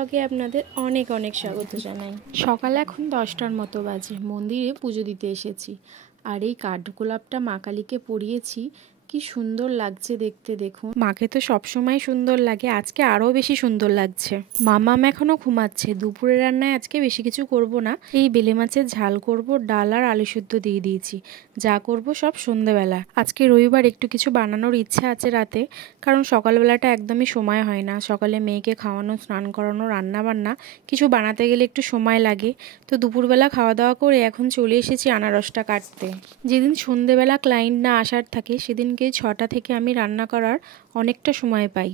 ব্লগে আপনাদের অনেক অনেক স্বাগত জানাই। সকাল এখন 10টার মতো বাজে, মন্দিরে পুজো দিতে এসেছি। আর এই কাঠগোলাপটা মা কালীকে পরিয়েছি, কি সুন্দর লাগছে দেখতে। দেখুন, মাকে তো সবসময় সুন্দর লাগে, আজকে আরও বেশি সুন্দর লাগছে। মামাম এখনও ঘুমাচ্ছে। দুপুরে রান্নায় আজকে বেশি কিছু করব না, এই বেলে মাছের ঝাল করব, ডাল আর আলু সিদ্ধ দিয়ে দিয়েছি। যা করব সব সন্ধ্যেবেলা। আজকে রবিবার, একটু কিছু বানানোর ইচ্ছা আছে রাতে, কারণ সকালবেলাটা একদমই সময় হয় না। সকালে মেয়েকে খাওয়ানো, স্নান করানো, রান্না বান্না কিছু বানাতে গেলে একটু সময় লাগে। তো দুপুরবেলা খাওয়া দাওয়া করে এখন চলে এসেছি আনারসটা কাটতে। যেদিন সন্ধ্যেবেলা ক্লায়েন্ট না আসার থাকে সেদিনকে 6টা থেকে আমি রান্না করার অনেকটা সময় পাই।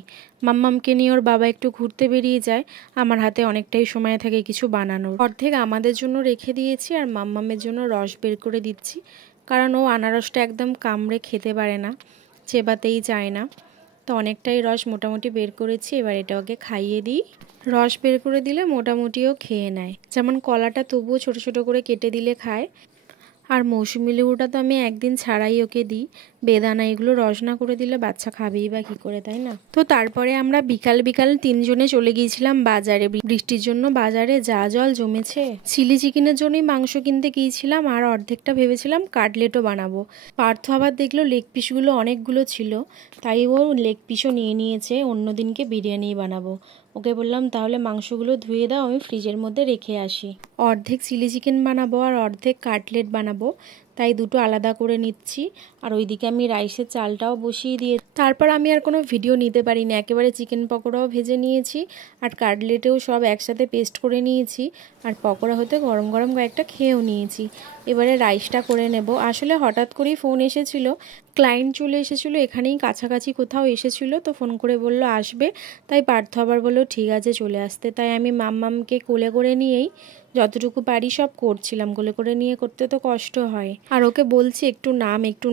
মাম্মামকে নিয়ে ওর বাবা একটু ঘুরতে বেরিয়ে যায়, আমার হাতে অনেকটাই সময় থাকে কিছু বানানোর। অর্ধেক আমাদের জন্য রেখে দিয়েছি আর মাম্মামের জন্য রস বের করে দিচ্ছি, কারণ ও আনারসটা একদম কামড়ে খেতে পারে না, চেবাতেই চায় না। তো অনেকটাই রস মোটামুটি বের করেছি, এবার এটা ওকে খাইয়ে দিই। রস বের করে দিলে মোটামুটিও খেয়ে নেয়। যেমন কলাটা তবুও ছোট ছোট করে কেটে দিলে খায়, আর মৌসুমি লেবুটা তো আমি একদিন ছাড়াই ওকে দিই। বেদানা এগুলো রস না করে দিলে বাচ্চা খাবেই বা কী করে, তাই না? তো তারপরে আমরা বিকাল বিকাল 3জনে চলে গিয়েছিলাম বাজারে। বৃষ্টির জন্য বাজারে যা জল জমেছে। চিলি চিকেনের জন্যই মাংস কিনতে গিয়েছিলাম, আর অর্ধেকটা ভেবেছিলাম কাটলেটও বানাবো। পার্থ আবার দেখলো লেগ পিসগুলো অনেকগুলো ছিল, তাই ও লেগ পিসও নিয়ে নিয়েছে। অন্য দিনকে বিরিয়ানি বানাবো। ওকে বললাম তাহলে মাংসগুলো ধুয়ে দাও, আমি ফ্রিজের মধ্যে রেখে আসি। অর্ধেক চিলি চিকেন বানাবো আর অর্ধেক কাটলেট বানাবো, তাই দুটো আলাদা করে নিচ্ছি। আর ওইদিকে আমি রাইসের চালটাও বসিয়ে দিয়ে তারপর আমি আর কোনো ভিডিও নিতে পারিনি, একেবারে চিকেন পকোড়াও ভেজে নিয়েছি আর কাটলেটেও সব একসাথে পেস্ট করে নিয়েছি। আর পকোড়া হতে গরম গরম কয়েকটা খেয়েও নিয়েছি। এবারে রাইসটা করে নেব। আসলে হঠাৎ করেই ফোন এসেছিলো, ক্লায়েন্ট চলে এসেছিলো, এখানেই কাছাকাছি কোথাও এসেছিলো, তো ফোন করে বলল আসবে। তাই পার্থ আবার বললো ঠিক আছে চলে আসতে। তাই আমি মাম্মামকে কোলে করে নিয়েই যতটুকু পারি সব করছিলাম। কোলে করে নিয়ে করতে তো কষ্ট হয়, আর ওকে বলছি একটু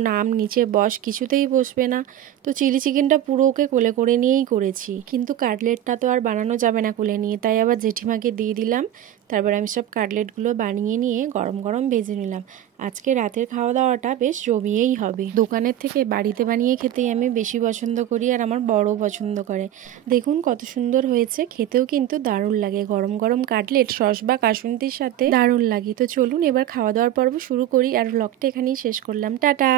নাম, নিচে বস, কিছুতেই বসবে না। তো চিলি চিকেনটা পুরো ওকে কোলে করে নিয়েই করেছি, কিন্তু কাটলেটটা তো আর বানানো যাবে না কোলে নিয়ে, তাই আবার জেঠিমাকে দিয়ে দিলাম। তারপর আমি সব কাটলেটগুলো বানিয়ে নিয়ে গরম গরম ভেজে নিলাম। আজকে রাতের খাওয়া দাওয়াটা বেশ জমিয়েই হবে। দোকানের থেকে বাড়িতে বানিয়ে খেতেই আমি বেশি পছন্দ করি, আর আমার বড় পছন্দ করে। দেখুন কত সুন্দর হয়েছে, খেতেও কিন্তু দারুণ লাগে। গরম গরম কাটলেট সস বা কাসুন্দির সাথে দারুণ লাগে। তো চলুন এবার খাওয়া দাওয়ার পর্ব শুরু করি, আর ব্লগটা এখানেই শেষ করলাম। টাটা।